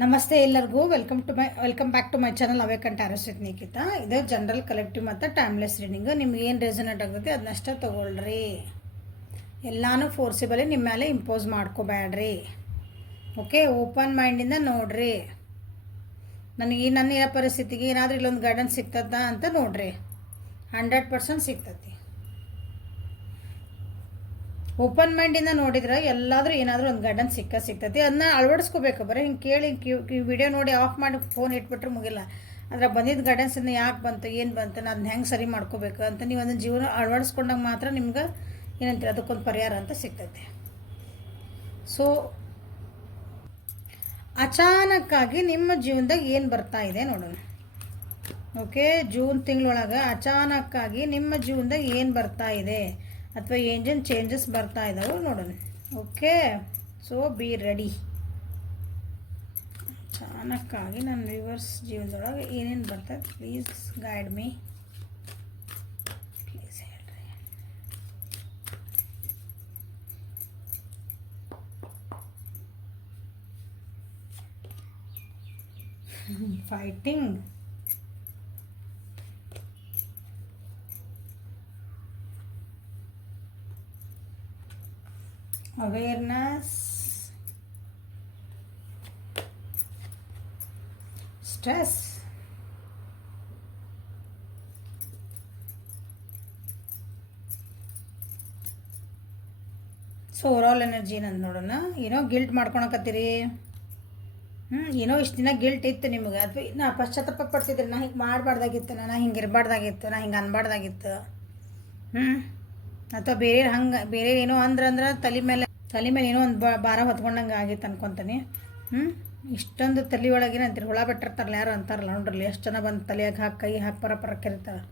ನಮಸ್ತೆ ಎಲ್ಲರಿಗೂ welcome back to my channel awakened auras with Nikhita. ಇದು ಜನರಲ್ ಕಲೆಕ್ಟಿವ್ ಮತ್ತು ಟೈಮ್ಲೆಸ್ ರೀಡಿಂಗ್. ನಿಮ್ಗೆ ಏನು ರೆಸನೇಟ್ ಆಗುತ್ತೆ ಅದನ್ನಷ್ಟೇ ತೊಗೊಳ್ರಿ. ಎಲ್ಲಾನು ಫೋರ್ಸಿಬಲಿ ನಿಮ್ಮ ಮೇಲೆ ಇಂಪೋಸ್ ಮಾಡ್ಕೋಬೇಡ್ರಿ. ಓಕೆ, ಓಪನ್ ಮೈಂಡಿಂದ ನೋಡ್ರಿ. ನನಗೆ ನನ್ನ ಪರಿಸ್ಥಿತಿಗೆ ಏನಾದರೂ ಇಲ್ಲೊಂದು ಗೈಡೆನ್ಸ್ ಸಿಗ್ತದ ಅಂತ ನೋಡ್ರಿ. 100% ಸಿಗ್ತತಿ. ಓಪನ್ ಮೈಂಡಿಂದ ನೋಡಿದ್ರೆ ಎಲ್ಲಾದರೂ ಏನಾದರೂ ಒಂದು ಗೈಡೆನ್ಸ್ ಸಿಗ್ತೈತಿ. ಅದನ್ನ ಅಳವಡಿಸ್ಕೋಬೇಕು. ಬರೀ ಹಿಂಗೆ ಕೇಳಿ ವಿಡಿಯೋ ನೋಡಿ ಆಫ್ ಮಾಡಿ ಫೋನ್ ಇಟ್ಬಿಟ್ರೆ ಮುಗಿಲ್ಲ. ಅದ್ರ ಬಂದಿದ್ದ ಗೈಡೆನ್ಸನ್ನು ಯಾಕೆ ಬಂತು, ಏನು ಬಂತು, ನಾನು ಅದನ್ನ ಹೆಂಗೆ ಸರಿ ಮಾಡ್ಕೋಬೇಕು ಅಂತ ನೀವು ಅದನ್ನ ಜೀವನ ಅಳವಡಿಸ್ಕೊಂಡಾಗ ಮಾತ್ರ ನಿಮ್ಗೆ ಏನಂತೀರಿ ಅದಕ್ಕೊಂದು ಪರಿಹಾರ ಅಂತ ಸಿಗ್ತೈತೆ. ಸೊ ಅಚಾನಕ್ಕಾಗಿ ನಿಮ್ಮ ಜೀವನದಾಗ ಏನು ಬರ್ತಾ ಇದೆ ನೋಡೋಣ. ಓಕೆ, ಜೂನ್ ತಿಂಗಳೊಳಗೆ ಅಚಾನಕ್ಕಾಗಿ ನಿಮ್ಮ ಜೀವನದಾಗ ಏನು ಬರ್ತಾ ಇದೆ ಅಥವಾ ಏನೇನು ಚೇಂಜಸ್ ಬರ್ತಾ ಇದ್ದಾವೆ ನೋಡೋಣ. Okay, so be ready. ಅಚಾನಕ್ಕಾಗಿ ನನ್ನ ವ್ಯೂವರ್ಸ್ ಜೀವನದೊಳಗೆ ಏನೇನು ಬರ್ತದೆ, ಪ್ಲೀಸ್ ಗೈಡ್ ಮೀ. ಪ್ಲೀಸ್ ಹೇಳ್ರಿ. Fighting, awareness, stress, so overall energy ನಂದು ನೋಡೋಣ. ಏನೋ ಗಿಲ್ಟ್ ಮಾಡ್ಕೊಳಕತ್ತೀರಿ. ಏನೋ ಇಷ್ಟು ದಿನ ಗಿಲ್ಟ್ ಇತ್ತು ನಿಮಗೆ, ಅಥವಾ ನಾ ಪಶ್ಚಾತ್ತಾಪ ಪಡ್ತಿದ್ರಿ. ನಾ ಹಿಂಗೆ ಮಾಡಬಾರ್ದಾಗಿತ್ತು, ನಾ ಹಿಂಗೆ ಇರಬಾರ್ದಾಗಿತ್ತು, ನಾ ಹಿಂಗೆ ಅನ್ಬಾರ್ದಾಗಿತ್ತು. ಅಥವಾ ಬೇರೆ ಏನೋ ಅಂದ್ರೆ ತಲೆ ಮೇಲೆ ಏನೋ ಒಂದು ಭಾರ ಹೊತ್ಕೊಂಡಂಗೆ ಆಗಿತ್ತು ಅನ್ಕೊತಾನೆ. ಇಷ್ಟೊಂದು ತಲೆ ಒಳಗೇನು ಅಂತೀರಿ, ಹುಳ ಬಿಟ್ಟಿರ್ತಾರಲ್ಲ ಯಾರು ಅಂತಾರಲ್ಲ ನೋಡ್ರಲ್ಲ, ಎಷ್ಟು ಜನ ಬಂದು ತಲೆಯಾಗ ಕೈ ಹಾಕಿ ಪರ ಕೆರಿತಾರೆ.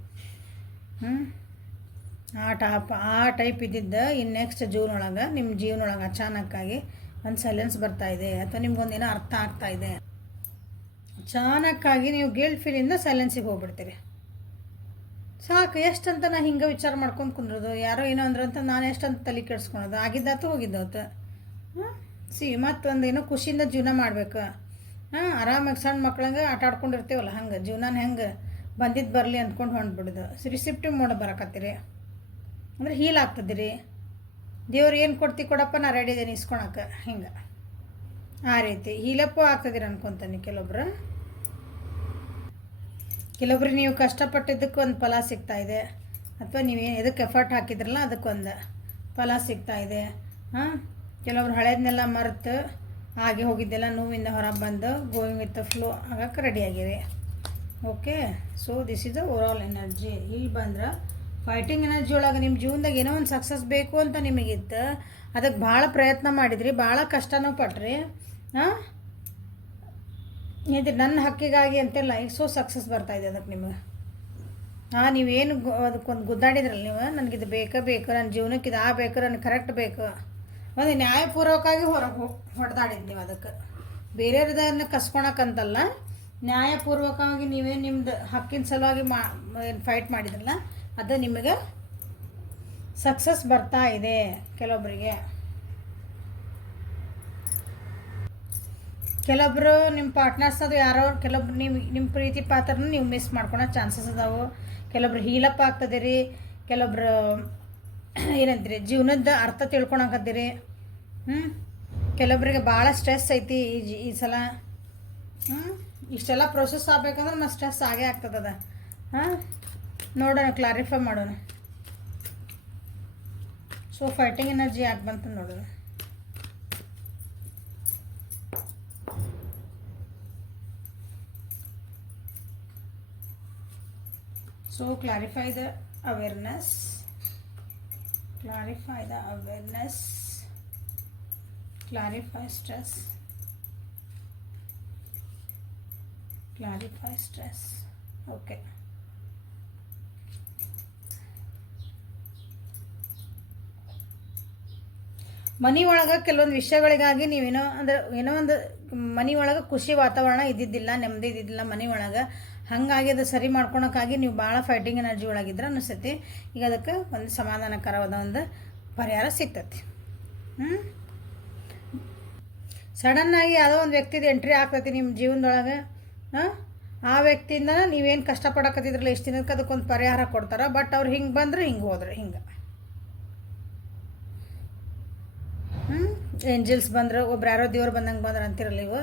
ಆ ಟೈಪ್ ಇದ್ದಿದ್ದು ಇನ್ನು ನೆಕ್ಸ್ಟ್ ಜೂನ್ ಒಳಗೆ ನಿಮ್ಮ ಜೀವನೊಳಗೆ ಅಚಾನಕ್ಕಾಗಿ ಒಂದು ಸೈಲೆನ್ಸ್ ಬರ್ತಾ ಇದೆ, ಅಥವಾ ನಿಮ್ಗೊಂದು ಏನೋ ಅರ್ಥ ಆಗ್ತಾ ಇದೆ. ಅಚಾನಕ್ಕಾಗಿ ನೀವು ಗಿಲ್ಟ್ ಫೀಲಿಂದ ಸೈಲೆನ್ಸಿಗೆ ಹೋಗ್ಬಿಡ್ತೀರಿ. ಸಾಕು, ಎಷ್ಟಂತ ನಾ ಹಿಂಗೆ ವಿಚಾರ ಮಾಡ್ಕೊಂಡು ಕುಂದ್ರೋದು, ಯಾರೋ ಏನೋ ಅಂದ್ರಂತ ನಾನು ಎಷ್ಟಂತ ತಲೆ ಕೆಡ್ಸ್ಕೊಳೋದು, ಆಗಿದ್ದಾತು ಹೋಗಿದ್ದಾತು. ಮತ್ತೊಂದು ಏನೋ ಖುಷಿಯಿಂದ ಜೀವನ ಮಾಡ್ಬೇಕು. ಆರಾಮಾಗಿ ಸಣ್ಣ ಮಕ್ಳಂಗೆ ಆಟ ಆಡ್ಕೊಂಡಿರ್ತೀವಲ್ಲ, ಹಂಗೆ ಜೀವನ ಹೆಂಗೆ ಬಂದಿದ್ದು ಬರಲಿ ಅಂದ್ಕೊಂಡು ಹೊಂಟ್ಬಿಡೋದು. ರಿಸಿಪ್ಟಿವ್ ಮೋಡ ಬರಕತ್ತೀರಿ ಅಂದ್ರೆ ಹೀಲ್ ಆಗ್ತದಿರಿ. ದೇವ್ರು ಏನು ಕೊಡಪ್ಪ ನಾ ರೆಡಿ ಇದ್ದೀನಿ ಇಸ್ಕೊಳಕ್ಕೆ, ಹಿಂಗೆ ಆ ರೀತಿ ಹೀಲಪ್ಪು ಆಗ್ತದಿರಿ ಅನ್ಕೊತಾನೆ. ಕೆಲವೊಬ್ರಿಗೆ ನೀವು ಕಷ್ಟಪಟ್ಟಿದ್ದಕ್ಕೆ ಒಂದು ಫಲ ಸಿಗ್ತಾ ಇದೆ, ಅಥವಾ ನೀವು ಎದಕ್ಕೆ ಎಫರ್ಟ್ ಹಾಕಿದ್ರಲ್ಲ ಅದಕ್ಕೊಂದು ಫಲ ಸಿಗ್ತಾ ಇದೆ. ಕೆಲವೊಬ್ರು ಹಳೇದನ್ನೆಲ್ಲ ಮರೆತು ಹಾಗೆ ಹೋಗಿದ್ದೆಲ್ಲ ನೋವಿಂದ ಹೊರಗೆ ಬಂದು ಗೋಯಿಂಗ್ ವಿತ್ ದ ಫ್ಲೋ ಆಗಕ್ಕೆ ರೆಡಿಯಾಗಿವೆ. Okay, so this is the overall energy. ಇಲ್ಲಿ ಬಂದ್ರೆ ಫೈಟಿಂಗ್ ಎನರ್ಜಿ ಒಳಗೆ ನಿಮ್ಮ ಜೀವನದಾಗ ಏನೋ ಒಂದು ಸಕ್ಸಸ್ ಬೇಕು ಅಂತ ನಿಮಗಿತ್ತು, ಅದಕ್ಕೆ ಭಾಳ ಪ್ರಯತ್ನ ಮಾಡಿದ್ರಿ, ಭಾಳ ಕಷ್ಟನೂ ಪಟ್ರಿ. ಇದು ನನ್ನ ಹಕ್ಕಿಗಾಗಿ ಅಂತೆಲ್ಲ ಈಗ ಸೊ ಸಕ್ಸಸ್ ಬರ್ತಾಯಿದೆ ಅದಕ್ಕೆ ನಿಮಗೆ. ನೀವೇನು ಅದಕ್ಕೊಂದು ಗುದ್ದಾಡಿದ್ರಲ್ಲ ನೀವು, ನನಗಿದು ಬೇಕು, ನನ್ನ ಜೀವನಕ್ಕೆ ಇದು ಬೇಕು, ನನಗೆ ಕರೆಕ್ಟ್ ಬೇಕು, ಒಂದು ನ್ಯಾಯಪೂರ್ವಕವಾಗಿ ಹೊಡೆದಾಡಿದ್ದು ನೀವು. ಅದಕ್ಕೆ ಬೇರೆಯವ್ರದನ್ನು ಕಸ್ಕೊಳಕ್ಕಂತಲ್ಲ, ನ್ಯಾಯಪೂರ್ವಕವಾಗಿ ನೀವೇ ನಿಮ್ದು ಹಕ್ಕಿನ ಸಲುವಾಗಿ ಫೈಟ್ ಮಾಡಿದ್ರಲ್ಲ, ಅದು ನಿಮಗೆ ಸಕ್ಸಸ್ ಬರ್ತಾ ಇದೆ. ಕೆಲವೊಬ್ರು ನಿಮ್ಮ ಪಾರ್ಟ್ನರ್ಸ್ ಅದು ಯಾರೋ, ಕೆಲವೊಬ್ರು ನಿಮ್ಮ ಪ್ರೀತಿ ಪಾತ್ರನ ನೀವು ಮಿಸ್ ಮಾಡ್ಕೊಳೋ ಚಾನ್ಸಸ್ ಅದಾವೆ. ಕೆಲವೊಬ್ರು ಹೀಲಪ್ ಆಗ್ತದಿರಿ, ಕೆಲವೊಬ್ರು ಏನಂತೀರಿ ಜೀವನದ ಅರ್ಥ ತಿಳ್ಕೊಳಕತ್ತೀರಿ. ಕೆಲವೊಬ್ರಿಗೆ ಭಾಳ ಸ್ಟ್ರೆಸ್ ಐತಿ ಈ ಸಲ. ಇಷ್ಟೆಲ್ಲ ಪ್ರೊಸೆಸ್ ಆಗ್ಬೇಕಂದ್ರೆ ಮತ್ತೆ ಸ್ಟ್ರೆಸ್ ಆಗೇ ಆಗ್ತದ. ನೋಡೋಣ, ಕ್ಲಾರಿಫೈ ಮಾಡೋಣ. ಸೊ ಫೈಟಿಂಗ್ ಎನರ್ಜಿ ಯಾಕೆ ಬಂತ ನೋಡೋಣ. So clarify the awareness, clarify stress, okay. ಮನೆ ಒಳಗೆ ಕೆಲವೊಂದು ವಿಷಯಗಳಿಗಾಗಿ ನೀವೇನೋ ಅಂದ್ರೆ ಏನೋ ಒಂದು ಮನೆ ಒಳಗೆ ಖುಷಿ ವಾತಾವರಣ ಇದ್ದಿದ್ದಿಲ್ಲ, ನೆಮ್ಮದಿ ಇದ್ದಿದ್ದಿಲ್ಲ ಮನೆ ಒಳಗೆ. ಹಾಗಾಗಿ ಅದು ಸರಿ ಮಾಡ್ಕೊಳಕ್ಕಾಗಿ ನೀವು ಭಾಳ ಫೈಟಿಂಗ್ ಎನರ್ಜಿ ಒಳಗಿದ್ರೆ ಅನಿಸ್ತೈತಿ. ಈಗ ಅದಕ್ಕೆ ಒಂದು ಸಮಾಧಾನಕರವಾದ ಒಂದು ಪರಿಹಾರ ಸಿಗ್ತೈತಿ. ಸಡನ್ನಾಗಿ ಯಾವುದೋ ಒಂದು ವ್ಯಕ್ತಿದು ಎಂಟ್ರಿ ಆಗ್ತೈತಿ ನಿಮ್ಮ ಜೀವನದೊಳಗೆ. ಹಾಂ, ಆ ವ್ಯಕ್ತಿಯಿಂದ ನೀವೇನು ಕಷ್ಟಪಡಕತ್ತಿದ್ರಲ್ಲ ಇಷ್ಟು ದಿನಕ್ಕೆ ಅದಕ್ಕೊಂದು ಪರಿಹಾರ ಕೊಡ್ತಾರೆ. ಬಟ್ ಅವ್ರು ಹಿಂಗೆ ಬಂದ್ರೆ ಹಿಂಗೆ ಹೋದ್ರೆ ಹಿಂಗೆ. ಏಂಜಲ್ಸ್ ಬಂದ್ರೆ ಒಬ್ರು ಯಾರೋ ದೇವ್ರು ಬಂದಂಗೆ ಬಂದ್ರೆ ಅಂತಿರಲ್ಲ ಇವು.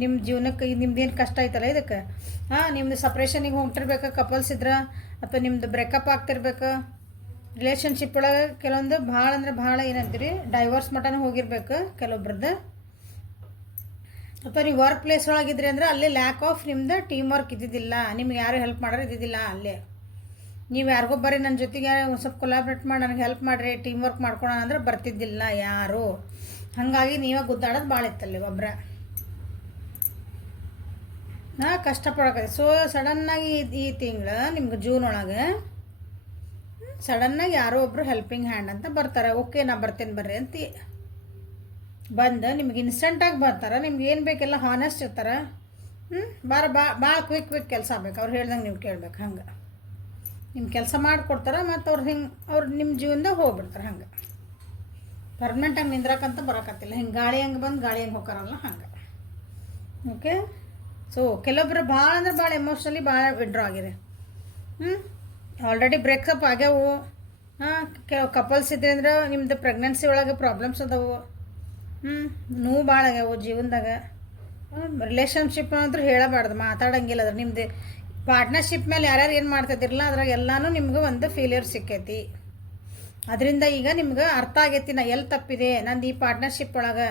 ನಿಮ್ಮ ಜೀವನಕ್ಕೆ ನಿಮ್ದೇನು ಕಷ್ಟ ಐತಲ್ಲ ಇದಕ್ಕೆ. ನಿಮ್ಮದು ಸಪ್ರೇಷನಿಗೆ ಹೊಂಟಿರ್ಬೇಕು ಕಪಲ್ಸ್ ಇದ್ರೆ, ಅಥವಾ ನಿಮ್ಮದು ಬ್ರೇಕಪ್ ಆಗ್ತಿರ್ಬೇಕು. ರಿಲೇಷನ್ಶಿಪ್ ಒಳಗೆ ಕೆಲವೊಂದು ಭಾಳ ಅಂದ್ರೆ ಭಾಳ ಏನಂತೀರಿ ಡೈವರ್ಸ್ ಮಟನೂ ಹೋಗಿರ್ಬೇಕು ಕೆಲವೊಬ್ರದ್ದು. ಅಥವಾ ನೀವು ವರ್ಕ್ ಪ್ಲೇಸ್ ಒಳಗಿದ್ರಿ ಅಂದರೆ ಅಲ್ಲಿ ಲ್ಯಾಕ್ ಆಫ್ ನಿಮ್ದು ಟೀಮ್ ವರ್ಕ್ ಇದ್ದಿದ್ದಿಲ್ಲ. ನಿಮ್ಗೆ ಯಾರು ಹೆಲ್ಪ್ ಮಾಡೋರು ಇದ್ದಿದ್ದಿಲ್ಲ ಅಲ್ಲೇ. ನೀವು ಯಾರಿಗೋ ಬರ್ರಿ ನನ್ನ ಜೊತೆಗೆ ಒಂದು ಸ್ವಲ್ಪ ಕೊಲಾಬ್ರೇಟ್ ಮಾಡಿ ನನಗೆ ಹೆಲ್ಪ್ ಮಾಡಿರಿ, ಟೀಮ್ ವರ್ಕ್ ಮಾಡ್ಕೊಳೋಣ ಅಂದ್ರೆ ಬರ್ತಿದ್ದಿಲ್ಲ ಯಾರು. ಹಾಗಾಗಿ ನೀವೇ ಗುದ್ದಾಡೋದು ಭಾಳ ಇತ್ತಲ್ಲಿ ಒಬ್ಬರ. ಕಷ್ಟಪಡೋಕೆ. ಸೊ ಸಡನ್ನಾಗಿ ಈ ತಿಂಗಳು ನಿಮ್ಗೆ ಜೂನ್ ಒಳಗೆ ಸಡನ್ನಾಗಿ ಯಾರೋ ಒಬ್ಬರು ಹೆಲ್ಪಿಂಗ್ ಹ್ಯಾಂಡ್ ಅಂತ ಬರ್ತಾರೆ. ಓಕೆ ನಾ ಬರ್ತೇನೆ ಬರ್ರಿ ಅಂತ ಬಂದು ನಿಮ್ಗೆ ಇನ್ಸ್ಟೆಂಟಾಗಿ ಬರ್ತಾರೆ. ನಿಮ್ಗೆ ಏನು ಬೇಕೆಲ್ಲ ಹಾನೆಸ್ಟ್ ಇರ್ತಾರೆ. ಭಾಳ ಕ್ವಿಕ್ ಕೆಲಸ ಆಗ್ಬೇಕು. ಅವ್ರು ಹೇಳ್ದಂಗೆ ನೀವು ಕೇಳ್ಬೇಕು. ಹಂಗೆ ನಿಮ್ಮ ಕೆಲಸ ಮಾಡಿಕೊಡ್ತಾರೆ. ಮತ್ತು ಅವ್ರು ನಿಮ್ಮ ಜೀವನದಾಗ ಹೋಗ್ಬಿಡ್ತಾರೆ. ಹಂಗೆ ಪರ್ಮನೆಂಟಾಗಿ ನಿಂದ್ರಕ್ಕಂತ ಬರೋಕತ್ತಿಲ್ಲ. ಹಿಂಗೆ ಗಾಳಿ ಹಂಗೆ ಬಂದು ಗಾಳಿ ಹಂಗೆ ಹೋಗ್ತಾರಲ್ಲ ಹಂಗೆ. ಓಕೆ. ಸೊ ಕೆಲವೊಬ್ಬರು ಭಾಳ ಅಂದ್ರೆ ಭಾಳ ಎಮೋಷ್ನಲಿ ಭಾಳ ವಿಡ್ರಾ ಆಗಿದೆ. ಆಲ್ರೆಡಿ ಬ್ರೇಕಪ್ ಆಗ್ಯಾವು. ಕೆಲವು ಕಪಲ್ಸ್ ಇದ್ರೆ ಅಂದ್ರೆ ನಿಮ್ಮದು ಪ್ರೆಗ್ನೆನ್ಸಿ ಒಳಗೆ ಪ್ರಾಬ್ಲಮ್ಸ್ ಅದಾವು. ನೋವು ಭಾಳ ಆಗ್ಯಾವು ಜೀವನದಾಗ. ರಿಲೇಷನ್ಶಿಪ್ ಅಂದ್ರೆ ಹೇಳಬಾರ್ದು, ಮಾತಾಡೋಂಗಿಲ್ಲ. ಅದ್ರ ನಿಮ್ಮದು ಪಾರ್ಟ್ನರ್ಶಿಪ್ ಮೇಲೆ ಯಾರ್ಯಾರು ಏನು ಮಾಡ್ತಿದ್ದಿರಲ್ಲ ಅದ್ರಾಗ ಎಲ್ಲನೂ ನಿಮ್ಗೆ ಒಂದು ಫೇಲಿಯರ್ ಸಿಕ್ಕೈತಿ. ಅದರಿಂದ ಈಗ ನಿಮ್ಗೆ ಅರ್ಥ ಆಗೈತಿ ನಾ ಎಲ್ಲಿ ತಪ್ಪಿದೆ, ನಂದು ಈ ಪಾರ್ಟ್ನರ್ಶಿಪ್ ಒಳಗೆ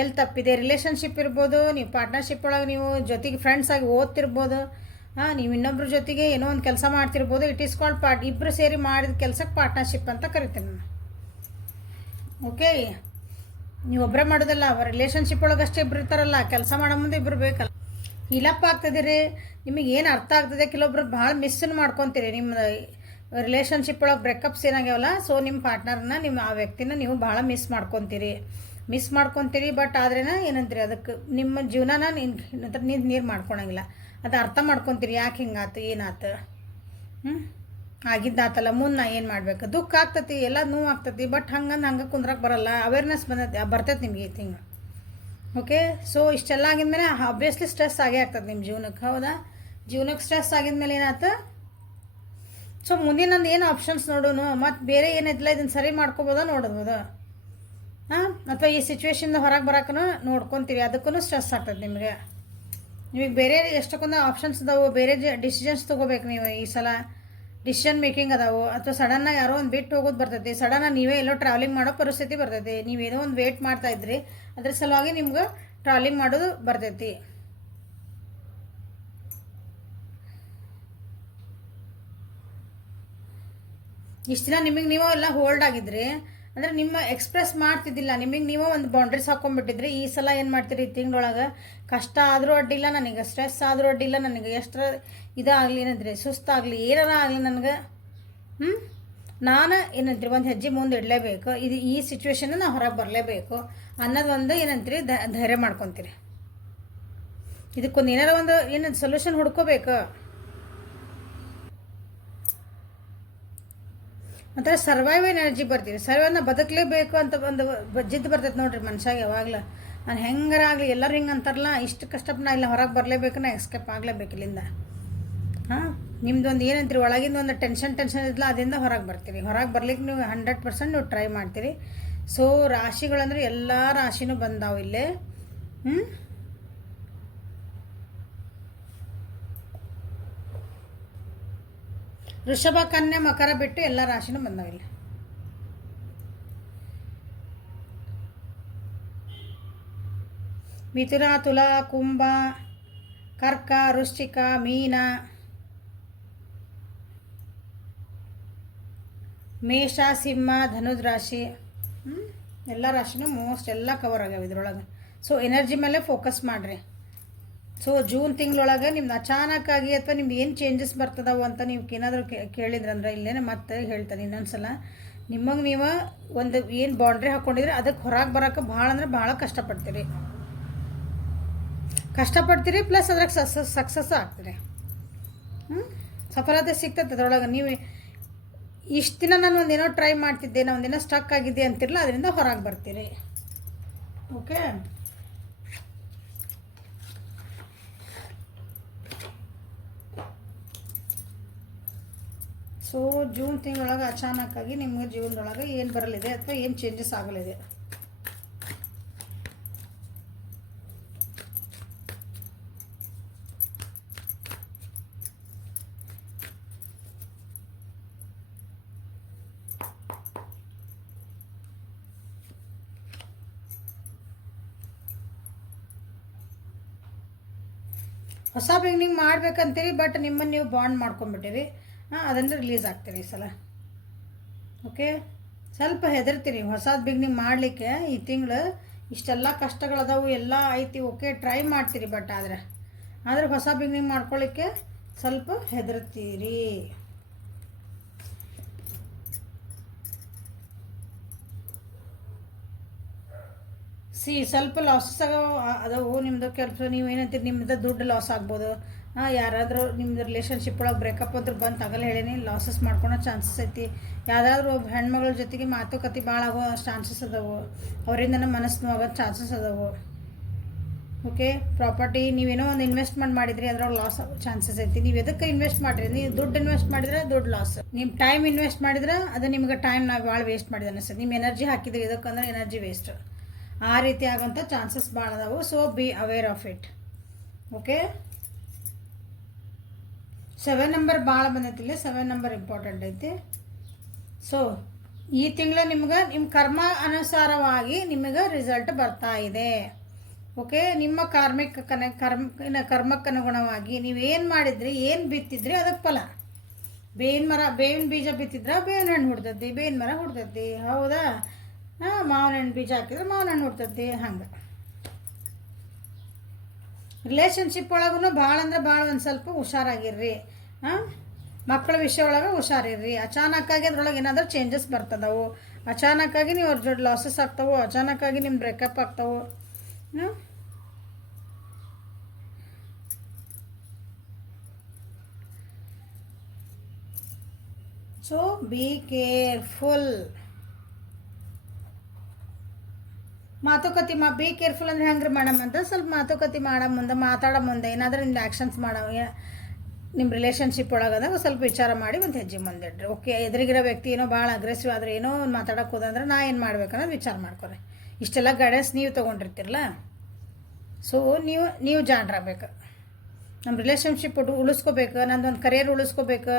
ಎಲ್ಲಿ ತಪ್ಪಿದೆ. ರಿಲೇಷನ್ಶಿಪ್ ಇರ್ಬೋದು, ನೀವು ಪಾರ್ಟ್ನರ್ಶಿಪ್ ಒಳಗೆ ನೀವು ಜೊತೆಗೆ ಫ್ರೆಂಡ್ಸ್ ಆಗಿ ಓದ್ತಿರ್ಬೋದು. ನೀವು ಇನ್ನೊಬ್ರ ಜೊತೆಗೆ ಏನೋ ಒಂದು ಕೆಲಸ ಮಾಡ್ತಿರ್ಬೋದು. ಇಟ್ ಈಸ್ ಕಾಲ್ಡ್ ಇಬ್ಬರು ಸೇರಿ ಮಾಡಿದ ಕೆಲಸಕ್ಕೆ ಪಾರ್ಟ್ನರ್ಶಿಪ್ ಅಂತ ಕರಿತೀನಿ ನಾನು. ಓಕೆ. ನೀವು ಒಬ್ಬರೇ ಮಾಡೋದಲ್ಲ, ರಿಲೇಷನ್ಶಿಪ್ ಒಳಗೆ ಅಷ್ಟೇ ಇಬ್ಬರು ಇರ್ತಾರಲ್ಲ, ಕೆಲಸ ಮಾಡೋ ಮುಂದೆ ಇಬ್ಬರು ಬೇಕಲ್ಲ. ಇಲ್ಲಪ್ಪ ಆಗ್ತದಿರಿ. ನಿಮಗೆ ಏನು ಅರ್ಥ ಆಗ್ತದೆ, ಕೆಲವೊಬ್ರು ಭಾಳ ಮಿಸ್ಸನ್ನು ಮಾಡ್ಕೊತೀರಿ. ನಿಮ್ಮ ರಿಲೇಷನ್ಶಿಪ್ ಒಳಗೆ ಬ್ರೇಕಪ್ಸ್ ಏನಾಗ್ಯಾವಲ್ಲ, ಸೊ ನಿಮ್ಮ ಪಾರ್ಟ್ನರ್ನ ಆ ವ್ಯಕ್ತಿನ ನೀವು ಭಾಳ ಮಿಸ್ ಮಾಡ್ಕೊತೀರಿ. ಬಟ್ ಆದ್ರೇನ ಏನಂತೀರಿ ಅದಕ್ಕೆ ನಿಮ್ಮ ಜೀವನನ ನೀರು ಮಾಡ್ಕೊಳಂಗಿಲ್ಲ. ಅದು ಅರ್ಥ ಮಾಡ್ಕೊತೀರಿ. ಯಾಕೆ ಹಿಂಗಾತು ಏನಾತು, ಆಗಿದ್ದಾತಲ್ಲ, ಮುಂದೆ ನಾ ಏನು ಮಾಡ್ಬೇಕು. ದುಃಖ ಆಗ್ತತಿ, ಎಲ್ಲ ನೋವು ಆಗ್ತತಿ. ಬಟ್ ಹಂಗೆ ಕುಂದ್ರಕ್ಕೆ ಬರಲ್ಲ. ಅವೇರ್ನೆಸ್ ಬರ್ತೈತೆ ನಿಮಗೆ ಈ ತಿಂಗಳು. ಓಕೆ. ಸೊ ಇಷ್ಟೆಲ್ಲ ಆಗಿದ್ಮೇಲೆ ಆಬ್ವಿಯಸ್ಲಿ ಸ್ಟ್ರೆಸ್ ಆಗೇ ಆಗ್ತದೆ ನಿಮ್ಮ ಜೀವನಕ್ಕೆ. ಹೌದಾ? ಜೀವನಕ್ಕೆ ಸ್ಟ್ರೆಸ್ ಆಗಿದ್ಮೇಲೆ ಏನಾಯ್ತು, ಸೊ ಮುಂದಿನ ನಂದು ಏನು ಆಪ್ಷನ್ಸ್ ನೋಡೋನು, ಮತ್ತು ಬೇರೆ ಏನೈತಿಲ್ಲ ಇದನ್ನು ಸರಿ ಮಾಡ್ಕೋಬೋದಾ ನೋಡ್ಬೋದು. ಅಥವಾ ಈ ಸಿಚುವೇಶನ್ದ ಹೊರಗೆ ಬರೋಕ್ಕೂ ನೋಡ್ಕೊತೀರಿ. ಅದಕ್ಕೂ ಸ್ಟ್ರೆಸ್ ಆಗ್ತದೆ ನಿಮಗೆ. ನಿಮಗೆ ಬೇರೆ ಎಷ್ಟಕ್ಕೊಂದು ಆಪ್ಷನ್ಸ್ ಅದಾವೆ. ಬೇರೆ ಡಿಸಿಷನ್ಸ್ ತೊಗೋಬೇಕು ನೀವು. ಈ ಸಲ ಡಿಸಿಷನ್ ಮೇಕಿಂಗ್ ಅದಾವೆ. ಅಥವಾ ಸಡನ್ನಾಗಿ ಯಾರೋ ಒಂದು ಬಿಟ್ಟು ಹೋಗೋದು ಬರ್ತೈತಿ. ಸಡನ್ನಾಗಿ ನೀವೇ ಎಲ್ಲೋ ಟ್ರಾವೆಲಿಂಗ್ ಮಾಡೋ ಪರಿಸ್ಥಿತಿ ಬರ್ತೈತಿ. ನೀವೇನೋ ಒಂದು ವೇಟ್ ಮಾಡ್ತಾಯಿದ್ರಿ, ಅದ್ರ ಸಲುವಾಗಿ ನಿಮ್ಗೆ ಟ್ರಾವೆಲಿಂಗ್ ಮಾಡೋದು ಬರ್ತೈತಿ. ಇಷ್ಟು ದಿನ ನಿಮಗೆ ನೀವು ಎಲ್ಲ ಹೋಲ್ಡ್ ಆಗಿದ್ರಿ ಅಂದರೆ ನಿಮ್ಮ ಎಕ್ಸ್ಪ್ರೆಸ್ ಮಾಡ್ತಿದ್ದಿಲ್ಲ. ನಿಮಗೆ ನೀವು ಒಂದು ಬೌಂಡ್ರೀಸ್ ಹಾಕೊಂಡ್ಬಿಟ್ಟಿದ್ರಿ. ಈ ಸಲ ಏನು ಮಾಡ್ತೀರಿ, ಈ ತಿಂಗಳೊಳಗೆ ಕಷ್ಟ ಆದರೂ ಅಡ್ಡಿಲ್ಲ ನನಗೆ, ಸ್ಟ್ರೆಸ್ ಆದರೂ ಅಡ್ಡಿಲ್ಲ ನನಗೆ, ಎಷ್ಟರ ಇದಾಗಲಿ ಏನಂದ್ರಿ ಸುಸ್ತಾಗಲಿ ಏನಾರ ಆಗಲಿ ನನಗೆ ನಾನು ಏನಂತೀರಿ ಒಂದು ಹೆಜ್ಜೆ ಮುಂದೆ ಇಡಲೇಬೇಕು. ಈ ಸಿಚುವೇಶನ್ ನಾನು ಹೊರಗೆ ಬರಲೇಬೇಕು ಅನ್ನೋದು ಒಂದು ಏನಂತೀರಿ ಧೈರ್ಯ ಮಾಡ್ಕೊತೀರಿ. ಇದಕ್ಕೊಂದು ಏನಾರ ಒಂದು ಸೊಲ್ಯೂಷನ್ ಹುಡ್ಕೋಬೇಕು. ಒಂಥರ ಸರ್ವೈವ್ ಎನರ್ಜಿ ಬರ್ತೀವಿ. ಸರ್ವೈವ್ನ ಬದುಕಲೇಬೇಕು ಅಂತ ಒಂದು ಜಿದ್ದು ಬರ್ತೈತೆ ನೋಡ್ರಿ ಮನುಷ್ಯಾಗ ಯಾವಾಗಲೂ. ನಾನು ಹೆಂಗಾರ ಆಗಲಿ, ಎಲ್ಲರೂ ಹಿಂಗೆ ಅಂತಾರಲ್ಲ, ಇಷ್ಟು ಕಷ್ಟಪಟ್ಟು ನಾ ಇಲ್ಲ ಹೊರಗೆ ಬರಲೇಬೇಕು, ನಾ ಎಸ್ಕೇಪ್ ಆಗಲೇಬೇಕು ಇಲ್ಲಿಂದ. ನಿಮ್ದೊಂದು ಏನಂತೀರಿ ಒಳಗಿಂದ ಒಂದು ಟೆನ್ಷನ್ ಇದ್ದಿಲ್ಲ, ಅದರಿಂದ ಹೊರಗೆ ಬರ್ತೀರಿ. ಹೊರಗೆ ಬರ್ಲಿಕ್ಕೆ ನೀವು 100% ನೀವು ಟ್ರೈ ಮಾಡ್ತೀರಿ. ಸೊ ರಾಶಿಗಳಂದ್ರೆ ಎಲ್ಲ ರಾಶಿನೂ ಬಂದಾವು ಇಲ್ಲೇ. ವೃಷಭ, ಕನ್ಯಾ, ಮಕರ ಬಿಟ್ಟು ಎಲ್ಲ ರಾಶಿನೂ ಬಂದಾವಿಲ್ಲ. ಮಿಥುನ, ತುಲಾ, ಕುಂಭ, ಕರ್ಕ, ವೃಶ್ಚಿಕ, ಮೀನ, ಮೇಷ, ಸಿಂಹ, ಧನುದ್ ರಾಶಿ. ಎಲ್ಲ ರಾಶಿನೂ ಮೋಸ್ಟ್ ಎಲ್ಲ ಕವರ್ ಆಗ್ಯಾವ ಇದ್ರೊಳಗೆ. ಸೊ ಎನರ್ಜಿ ಮೇಲೆ ಫೋಕಸ್ ಮಾಡಿರಿ. ಸೊ ಜೂನ್ ತಿಂಗಳೊಳಗೆ ನಿಮ್ದು ಅಚಾನಕ್ಕಾಗಿ ಅಥವಾ ನಿಮ್ದು ಏನು ಚೇಂಜಸ್ ಬರ್ತದವು ಅಂತ ನೀವು ಏನಾದರೂ ಕೇಳಿದ್ರಂದ್ರೆ ಇಲ್ಲೇನೆ ಮತ್ತೆ ಹೇಳ್ತಾನೆ ಇನ್ನೊಂದ್ಸಲ. ನಿಮಗೆ ನೀವು ಒಂದು ಏನು ಬೌಂಡ್ರಿ ಹಾಕ್ಕೊಂಡಿದ್ರೆ ಅದಕ್ಕೆ ಹೊರಗೆ ಬರೋಕ್ಕೆ ಭಾಳ ಅಂದ್ರೆ ಭಾಳ ಕಷ್ಟಪಡ್ತೀರಿ. ಪ್ಲಸ್ ಅದ್ರಾಗ ಸಕ್ಸಸ್ಸು ಆಗ್ತೀರಿ. ಸಫಲತೆ ಸಿಗ್ತದೆ ಅದರೊಳಗೆ. ನೀವು ಇಷ್ಟು ದಿನ ನಾನು ಒಂದೇನೋ ಟ್ರೈ ಮಾಡ್ತಿದ್ದೆ, ನಾನು ಒಂದೇನೋ ಸ್ಟಕ್ ಆಗಿದೆ ಅಂತಿರಲ್ಲ, ಅದರಿಂದ ಹೊರಗೆ ಬರ್ತೀರಿ. ಓಕೆ. ಸೊ ಜೂನ್ ತಿಂಗಳೊಳಗೆ ಅಚಾನಕ್ಕಾಗಿ ನಿಮಗೆ ಜೀವನದೊಳಗೆ ಏನು ಬರಲಿದೆ ಅಥವಾ ಏನು ಚೇಂಜಸ್ ಆಗಲಿದೆ. ಹೊಸ ಬಿಗಿನಿಂಗ್ ಮಾಡ್ಬೇಕಂತೀರಿ, ಬಟ್ ನಿಮ್ಮನ್ನು ನೀವು ಬಾಂಡ್ ಮಾಡ್ಕೊಂಬಿಟ್ಟಿರಿ. ಅದನ್ನು ರಿಲೀಸ್ ಆಗ್ತೀರಿ ಈ ಸಲ. ಓಕೆ, ಸ್ವಲ್ಪ ಹೆದರ್ತೀರಿ ಹೊಸದು ಬಿಗಿನಿಂಗ್ ಮಾಡಲಿಕ್ಕೆ. ಈ ತಿಂಗಳು ಇಷ್ಟೆಲ್ಲ ಕಷ್ಟಗಳದಾವು, ಎಲ್ಲ ಐತಿ, ಓಕೆ ಟ್ರೈ ಮಾಡ್ತೀರಿ. ಬಟ್ ಆದರೆ ಹೊಸ ಬಿಗಿನಿಂಗ್ ಮಾಡ್ಕೊಳ್ಳಿಕ್ಕೆ ಸ್ವಲ್ಪ ಹೆದರ್ತೀರಿ. ಸ್ವಲ್ಪ ಲಾಸಸ್ ಅದಾವು ನಿಮ್ಮದು. ಕೆಲಸ ನೀವು ಏನಂತೀರಿ, ನಿಮ್ಮದು ದುಡ್ಡು ಲಾಸ್ ಆಗ್ಬೋದು. ಯಾರಾದರೂ ನಿಮ್ಮದು ರಿಲೇಷನ್ಶಿಪ್ ಒಳಗೆ ಬ್ರೇಕಪ್ ಅಂದ್ರೆ ಬಂದು ತಗಲು ಹೇಳೀನಿ, ಲಾಸಸ್ ಮಾಡ್ಕೊಳೋ ಚಾನ್ಸಸ್ ಐತಿ. ಯಾರಾದರೂ ಒಬ್ಬ ಹೆಣ್ಮಗಳ ಜೊತೆಗೆ ಮಾತುಕತೆ ಭಾಳ ಆಗೋ ಚಾನ್ಸಸ್ ಅದಾವು, ಅವರಿಂದನೇ ಮನಸ್ಸು ನೋವಾಗೋ ಚಾನ್ಸಸ್ ಅದಾವು. ಓಕೆ, ಪ್ರಾಪರ್ಟಿ ನೀವೇನೋ ಒಂದು ಇನ್ವೆಸ್ಟ್ಮೆಂಟ್ ಮಾಡಿದ್ರಿ, ಅದ್ರೊಳಗೆ ಲಾಸ್ ಆಗೋ ಚಾನ್ಸಸ್ ಐತಿ. ನೀವು ಎದಕ್ಕೆ ಇನ್ವೆಸ್ಟ್ ಮಾಡಿರಿ, ನೀವು ದುಡ್ಡು ಇನ್ವೆಸ್ಟ್ ಮಾಡಿದ್ರೆ ದುಡ್ಡು ಲಾಸ್. ನಿಮ್ಮ ಟೈಮ್ ಇನ್ವೆಸ್ಟ್ ಮಾಡಿದ್ರೆ ಅದು ನಿಮ್ಗೆ ಟೈಮ್ ನಾವು ಭಾಳ ವೇಸ್ಟ್ ಮಾಡಿದೆ ಅನಿಸ್ತದೆ. ನಿಮ್ಮ ಎನರ್ಜಿ ಹಾಕಿದ್ರಿ ಇದಕ್ಕಂದ್ರೆ ಎನರ್ಜಿ ವೇಸ್ಟ್. ಆ ರೀತಿ ಆಗೋಂಥ ಚಾನ್ಸಸ್ ಭಾಳ ಅದಾವು. So be aware of it. Okay, 7 number ಭಾಳ ಬಂದೈತಿಲ್ಲ, 7 ನಂಬರ್ ಇಂಪಾರ್ಟೆಂಟ್ ಐತಿ. ಸೊ ಈ ತಿಂಗಳ ನಿಮ್ಗೆ ನಿಮ್ಮ ಕರ್ಮ ಅನುಸಾರವಾಗಿ ನಿಮಗೆ ರಿಸಲ್ಟ್ ಬರ್ತಾ ಇದೆ. ಓಕೆ, ನಿಮ್ಮ ಕರ್ಮಕ್ಕನುಗುಣವಾಗಿ ನೀವೇನು ಮಾಡಿದ್ರಿ, ಏನು ಬಿತ್ತಿದ್ರಿ ಅದಕ್ಕೆ ಫಲ. ಬೇವಿನ ಬೀಜ ಬಿತ್ತಿದ್ರೆ ಬೇವಿನ ಹಣ್ಣು ಹುಡ್ತೈತಿ, ಬೇವಿನ ಮರ ಹುಡ್ತೈತಿ, ಹೌದಾ? ಮಾವಿನ ಹಣ್ಣು ಬೀಜ ಹಾಕಿದ್ರೆ ಮಾವಿನ ಹಣ್ಣು ಹುಡ್ತೈತಿ. ಹಂಗೆ ರಿಲೇಷನ್ಶಿಪ್ ಒಳಗೂ ಭಾಳ ಅಂದ್ರೆ ಭಾಳ ಒಂದು ಸ್ವಲ್ಪ ಹುಷಾರಾಗಿರ್ರಿ. ಮಕ್ಕಳ ವಿಷಯ ಒಳಗೆ ಹುಷಾರಿರ್ರಿ. ಅಚಾನಕ್ಕಾಗಿ ಅದ್ರೊಳಗೆ ಏನಾದರೂ ಚೇಂಜಸ್ ಬರ್ತದವು, ಅಚಾನಕ್ಕಾಗಿ ನೀವು ಅವ್ರ ಜೊತೆ ಲಾಸಸ್ ಆಗ್ತಾವೆ, ಅಚಾನಕ್ಕಾಗಿ ನಿಮ್ಮ ಬ್ರೇಕಪ್ ಆಗ್ತಾವೆ. So be careful. ಮಾತುಕತೆ ಬಿ ಕೇರ್ಫುಲ್ ಅಂದರೆ ಹೆಂಗ್ರಿ ಮೇಡಮ್ ಅಂತ, ಸ್ವಲ್ಪ ಮಾತುಕತೆ ಮಾತಾಡೋ ಮುಂದೆ ಏನಾದರೂ ನಿಮ್ದು ಆ್ಯಕ್ಷನ್ಸ್ ನಿಮ್ಮ ರಿಲೇಷನ್ಶಿಪ್ ಒಳಗದಾಗ ಸ್ವಲ್ಪ ವಿಚಾರ ಮಾಡಿ ಒಂದು ಹೆಜ್ಜೆ ಮುಂದಿಡ್ರಿ. ಓಕೆ, ಎದುರಿಗಿರೋ ವ್ಯಕ್ತಿ ಏನೋ ಭಾಳ ಅಗ್ರೆಸಿವ್ ಆದರೆ ಏನೋ ಒಂದು ಮಾತಾಡೋಕೆ ಹೋದಂದ್ರೆ ನಾ ಏನು ಮಾಡ್ಬೇಕನ್ನೋದು ವಿಚಾರ ಮಾಡ್ಕೊರಿ. ಇಷ್ಟೆಲ್ಲ ಗೈಡೆನ್ಸ್ ನೀವು ತೊಗೊಂಡಿರ್ತಿರಲ್ಲ, ಸೊ ನೀವು ಜಾಣರಾಗಬೇಕು. ನಮ್ಮ ರಿಲೇಷನ್ಶಿಪ್ ಉಳಿಸ್ಕೋಬೇಕು, ನಂದೊಂದು ಕರಿಯರ್ ಉಳಿಸ್ಕೋಬೇಕು,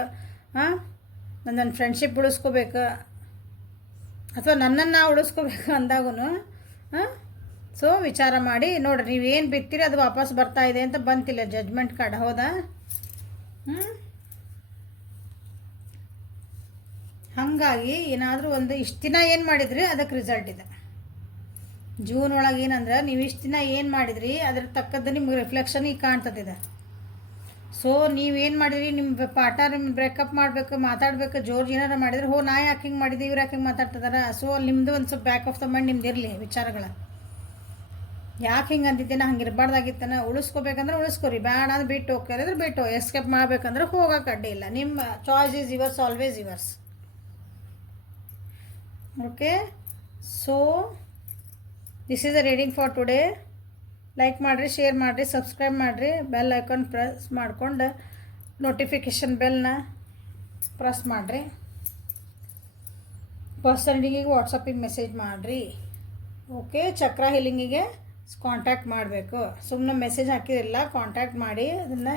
ನಂದೊಂದು ಫ್ರೆಂಡ್ಶಿಪ್ ಉಳಿಸ್ಕೋಬೇಕು, ಅಥವಾ ನನ್ನನ್ನು ನಾವು ಉಳಿಸ್ಕೋಬೇಕು ಅಂದಾಗೂ ಸೊ ವಿಚಾರ ಮಾಡಿ ನೋಡಿರಿ. ನೀವೇನು ಬಿತ್ತೀರಿ ಅದು ವಾಪಸ್ ಬರ್ತಾ ಇದೆ ಅಂತ ಬಂತಿಲ್ಲ ಜಜ್ಮೆಂಟ್ ಕಾರ್ಡ್, ಹೌದಾ? ಹಾಗಾಗಿ ಏನಾದರೂ ಒಂದು ಇಷ್ಟು ದಿನ ಏನು ಮಾಡಿದ್ರಿ ಅದಕ್ಕೆ ರಿಸಲ್ಟ್ ಇದೆ. ಜೂನ್ ಒಳಗೆ ಏನಂದ್ರೆ ನೀವು ಇಷ್ಟು ದಿನ ಏನು ಮಾಡಿದ್ರಿ ಅದ್ರ ತಕ್ಕದ್ದು ನಿಮ್ಗೆ ರಿಫ್ಲೆಕ್ಷನ್ ಈಗ ಕಾಣ್ತದಿದೆ. ಸೊ ನೀವೇನು ಮಾಡಿದ್ರಿ, ನಿಮ್ಮ ಪಾರ್ಟ್ನರ್ ನಿಮ್ಮ ಬ್ರೇಕಪ್ ಮಾಡಬೇಕು, ಮಾತಾಡಬೇಕು, ಜೋರು ಏನಾರು ಮಾಡಿದ್ರೆ ನಾ ಯಾಕೆ ಹಿಂಗೆ ಮಾಡಿದ್ದೆ, ಇವ್ರು ಯಾಕೆ ಹಿಂಗೆ ಮಾತಾಡ್ತಿದಾರೆ. ಸೊ ನಿಮ್ಮದು ಒಂದು ಸ್ವಲ್ಪ ಬ್ಯಾಕ್ ಆಫ್ ದ ಮೈಂಡ್ ನಿಮ್ದು ಇರಲಿ ವಿಚಾರಗಳ. ಯಾಕೆ ಹಿಂಗೆ ಅಂದಿದ್ದೆ, ನಾ ಹಂಗೆ ಇರಬಾರ್ದಾಗಿತ್ತಾನೆ. ಉಳಿಸ್ಕೋಬೇಕಂದ್ರೆ ಉಳಿಸ್ಕೊರಿ, ಬೇಡ ಅಂದ್ರೆ ಬಿಟ್ಟು ಹೋಗ್ತಾರೆ ಬಿಟ್ಟು ಎಸ್ಕೇಪ್ ಮಾಡಬೇಕಂದ್ರೆ ಹೋಗೋಕೆ ಅಡ್ಡಿ ಇಲ್ಲ. ನಿಮ್ಮ choice is yours, always yours. Okay, so this is a reading for today. Like ಮಾಡಿರಿ, ಶೇರ್ ಮಾಡಿರಿ, ಸಬ್ಸ್ಕ್ರೈಬ್ ಮಾಡಿರಿ, ಬೆಲ್ ಐಕಾನ್ ಪ್ರೆಸ್ ಮಾಡ್ಕೊಂಡು ನೋಟಿಫಿಕೇಷನ್ ಬೆಲ್ನ ಪ್ರೆಸ್ ಮಾಡಿರಿ. ಪರ್ಸನಲಿಗೆ ವಾಟ್ಸಪ್ಪಿಗೆ ಮೆಸೇಜ್ ಮಾಡಿರಿ. ಓಕೆ, ಚಕ್ರ ಹೀಲಿಂಗಿಗೆ ಕಾಂಟ್ಯಾಕ್ಟ್ ಮಾಡಬೇಕು. ಸುಮ್ಮನೆ ಮೆಸೇಜ್ ಹಾಕಿರಲಿಲ್ಲ, ಕಾಂಟ್ಯಾಕ್ಟ್ ಮಾಡಿ ಅದನ್ನು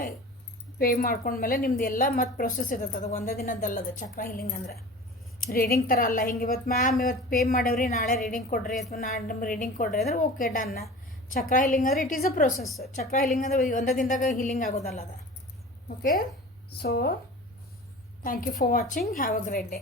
ಪೇ ಮಾಡ್ಕೊಂಡ್ಮೇಲೆ ನಿಮ್ದು ಎಲ್ಲ ಮತ್ತು ಪ್ರೊಸೆಸ್ ಇರುತ್ತೆ. ಅದು ಒಂದೇ ದಿನದಲ್ಲದು ಚಕ್ರ ಹೀಲಿಂಗ್ ಅಂದರೆ ರೀಡಿಂಗ್ ಥರ ಅಲ್ಲ. ಹಿಂಗೆ ಇವತ್ತು ಮ್ಯಾಮ್ ಇವತ್ತು ಪೇ ಮಾಡೇವ್ರಿ, ನಾಳೆ ರೀಡಿಂಗ್ ಕೊಡ್ರಿ ಅಥವಾ ನಾಳೆ ನಮ್ಗೆ ರೀಡಿಂಗ್ ಕೊಡ್ರಿ ಅಂದರೆ ಓಕೆ ಡನ್. ಚಕ್ರ ಹೀಲಿಂಗ್ ಅಂದರೆ it is a process. Chakra healing ಅಂದರೆ ಒಂದೇ ದಿನದಾಗ ಹೀಲಿಂಗ್ ಆಗೋದಲ್ಲ ಅದು. Okay, so thank you for watching. Have a great day.